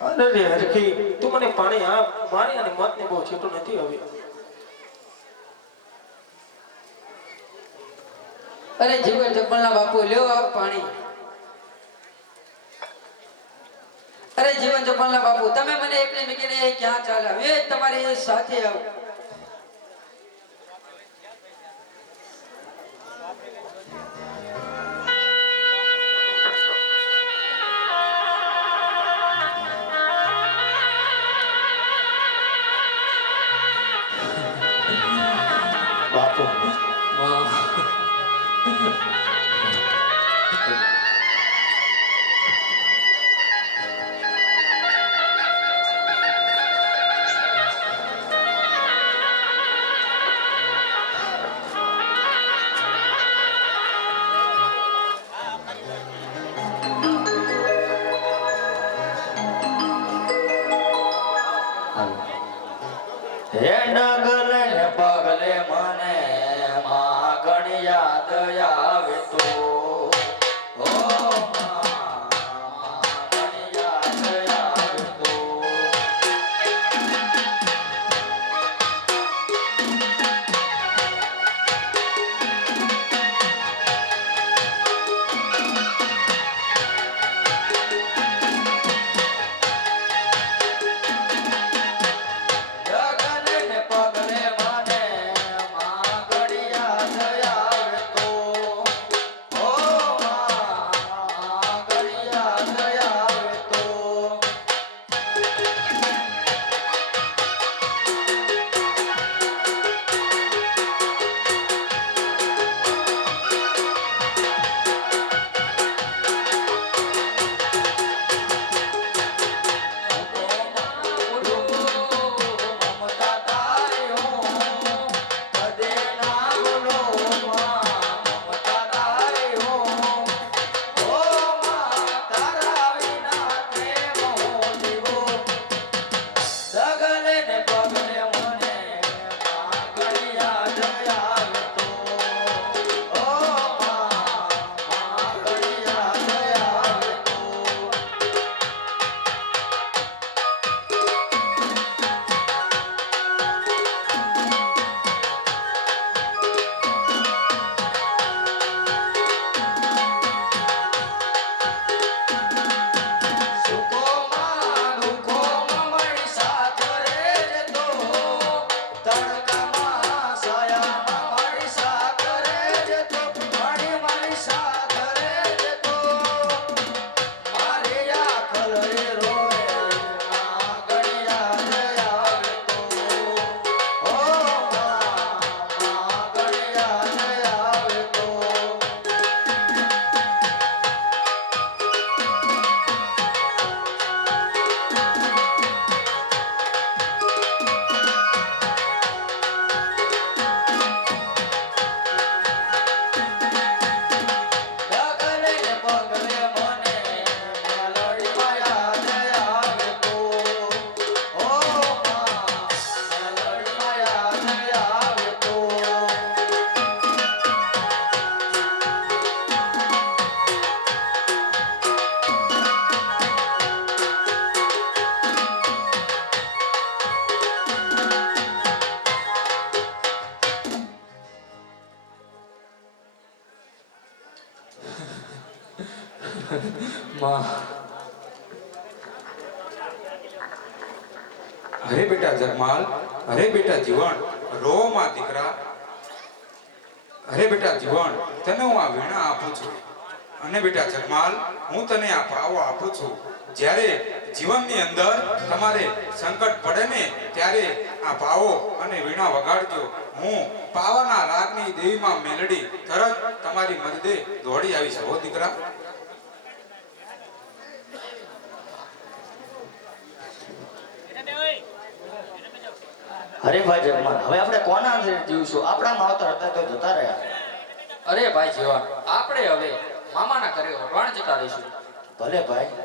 અરે હરખી તું મને પાણી આપ. મારી અને મતને બહુ છેટું નથી હવે. અરે જીવન જગમલના બાપુ, લ્યો આપ પાણી. અરે જીવન જગમલના બાપુ, તમે મને એકલી મૂકીને ક્યાં ચાલે હવે તમારી સાથે આવું. અરે બેટા જગમાલ, અરે બેટા જીવન રો માં દીકરા. અરે બેટા જીવન, તને હું આ વીણા આપું છું. અને બેટા જગમાલ, હું તને આ પાવો આપું છું. જ્યારે જીવનની અંદર તમારે સંકટ પડે ને, ત્યારે આ પાવો અને વીણા વગાડજો. હું પાવાના રાગની દેવીમાં મેલડી તરત તમારી મદદે દોડી આવીશ. હો દીકરા. હરીભાઈ જગમાન હવે આપણે કોના અંદર જીવશું? આપણા માવતર હતા તો જતા રહ્યા અરે ભાઈ જીવન આપણે હવે મામાના ઘરે રણ જતા રહીશું. ભલે ભાઈ.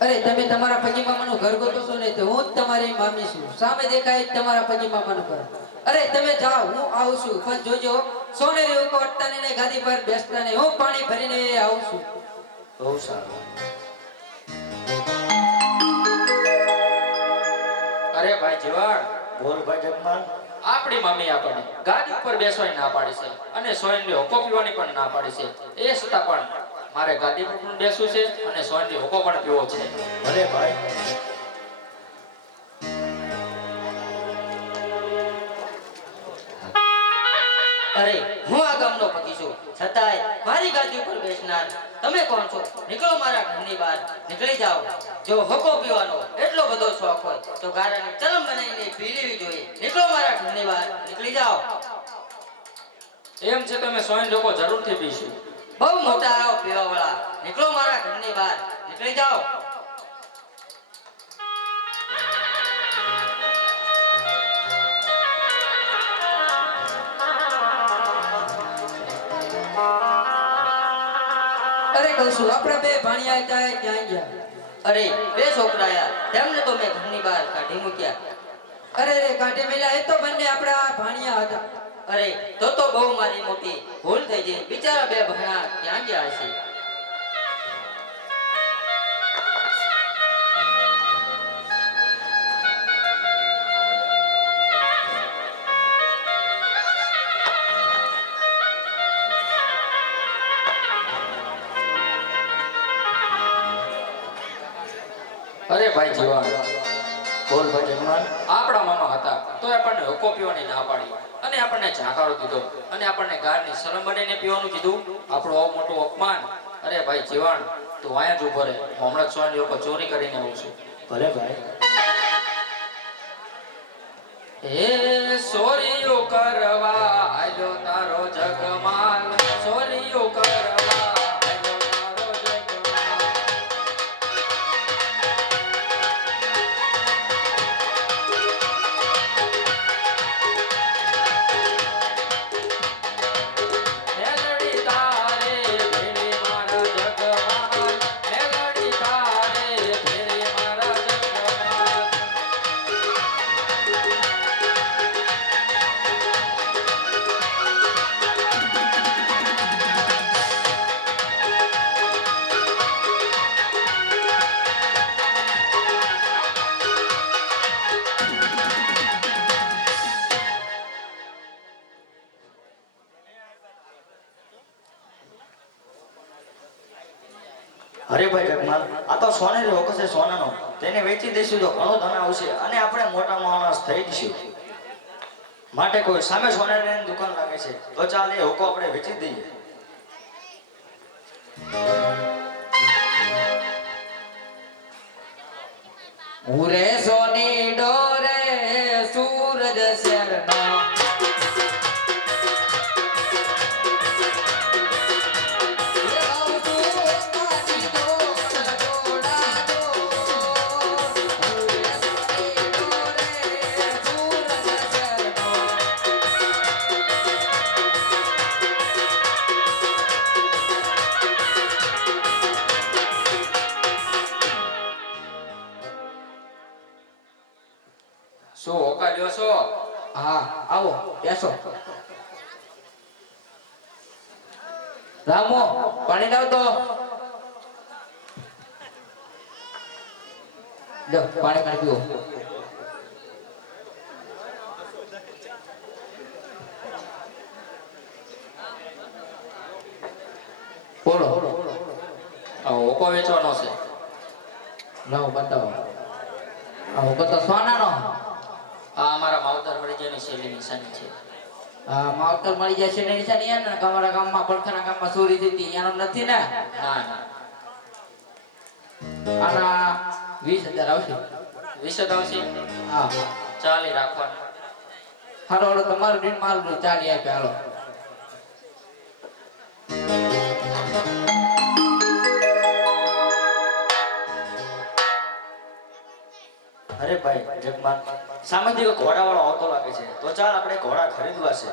અરે, તમે તમારા પગી મામાનું ઘર ગોતો છો ને તો હું જ તમારી મામી છું. સામે દેખાય તમારા પગી મામાનું ઘર. અરે, તમે જાઓ, હું આવું છું. પણ જોજો, સોનેરી ઉકો વટતા ને ગાદી પર બેસતા ને હું પાણી ભરીને આવું છું. બહુ સારું. અરે ભાઈ જીવાણ બોલ ભાઈ જગમાન આપણી મમ્મી આપણને ગાદી ઉપર બેસવાની ના પાડી છે અને સોયનની હોકો પીવાની પણ ના પાડી છે. એ છતાં પણ મારે ગાદી પર બેસવું છે અને સોયનની હોકો પણ પીવો છે. ભલે ભાઈ. અરે હું આ ગામનો પતિ છું. છતાંય મારી ગાદી ઉપર બેસનાર તમે કોણ છો? નીકળો મારા ઘરની બહાર. નીકળી જાઓ. જો હોકો પીવાનો એટલો બધો શોખ હોય તો ગારાની ચલમ બનાવીને પી લેવી જોઈએ. નીકળો મારા ઘરની બહાર. નીકળી જાઓ. એમ છે તમે સોયન લોકો જરૂરથી પીશું. બહુ મોટા આવો પીવા વાળા. નીકળો મારા ઘરની બહાર. નીકળી જાઓ. અરે છું, આપણા બે ભાણિયા હતા ક્યાં ગયા? અરે, બે છોકરા આયા તેમને તો મેં ઘરની બહાર કાઢી મૂક્યા. અરે રે કાંઠે મેલા, એ તો બંને આપણા ભાણિયા હતા. અરે, તો તો બહુ મારી મોટી ભૂલ થઈ ગઈ. બિચારા બે ભણા ક્યાં ગયા છે? અરે ભાઈ જીવા બોલ ભાઈ જગમાલ આપણા મામા હતા તો એ આપણને હોકો પીવાની ના પાડી. અને આપણને ઝાકારો દીધો. અને આપણને ગારની શરમ બનીને પીવાનું કીધું. આપણું આવું મોટું અપમાન. અરે ભાઈ જીવાણ, તું વાયા જ ઊભો રહે. હું હમણાં જ સોયન લોકો ચોરી કરીને આવું છું. ભલે ભાઈ. હે આ તો સોનેરી હોકો છે, સોનાનો. તેને વેચી દઈશું તો ઘણો ધન આવશે. અને આપણે મોટા માણસ થઈ જઈશું માટે કોઈ સામે સોનારીની દુકાન લાગે છે. તો ચાલ, એ હોકો આપણે વેચી દઈએ. ઉરે સોની રામો પાણી લાવ તો. જો પાણી પાણી પીવો. બોલો. હોકો વેચવાનો છે. લાવો બતાવો. આ હું તો સોનાનો. આ અમારા માવતર વરિજયની શૈલી નિશાની છે. માવતર મળી જશે ને છે ને? અમારા ગામમાં પડખાના ગામમાં ચોરી થઈ હતી એનો નથી ને? ના ના આના વીસ હજાર આવશે. વીસ હજાર આવશે? હા ચાલી રાખવાનું. હાલો હાલો તમારું ડીન મારું ચાલી આપે હાલો. અરે ભાઈ જગમાલ સામેથી એક ઘોડાવાળો આવતો લાગે છે તો ચાલ આપણે ઘોડા ખરીદવા છે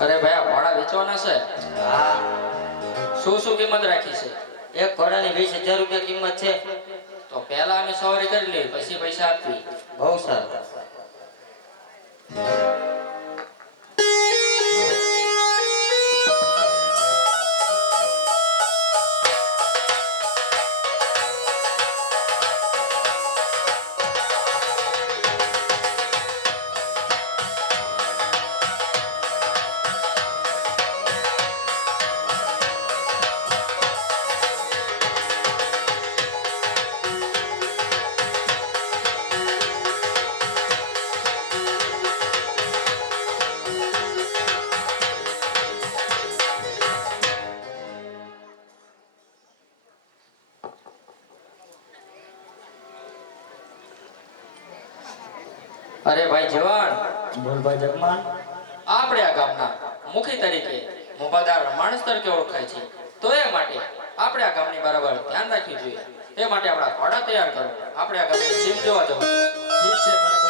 અરે ભાઈ આ ઘોડા વેચવાના છે? હા. શું શું કિંમત રાખી છે? એક ઘોડાની વીસ હજાર રૂપિયા કિંમત છે. તો પહેલા અમે સવારી કરી લઈએ પછી પૈસા આપવી બહુ સારું અરે ભાઈ જવાન. બોલભાઈ જગમાન. આપણે આ ગામના મુખી તરીકે મોબાદાર માણસ તરીકે ઓળખાય છે. તો એ માટે આપણે આ ગામની બરાબર ધ્યાન રાખવું જોઈએ. એ માટે આપણા ઘોડા તૈયાર કરો. આપણે આ ગામની સીમ જોવા જવું. છે.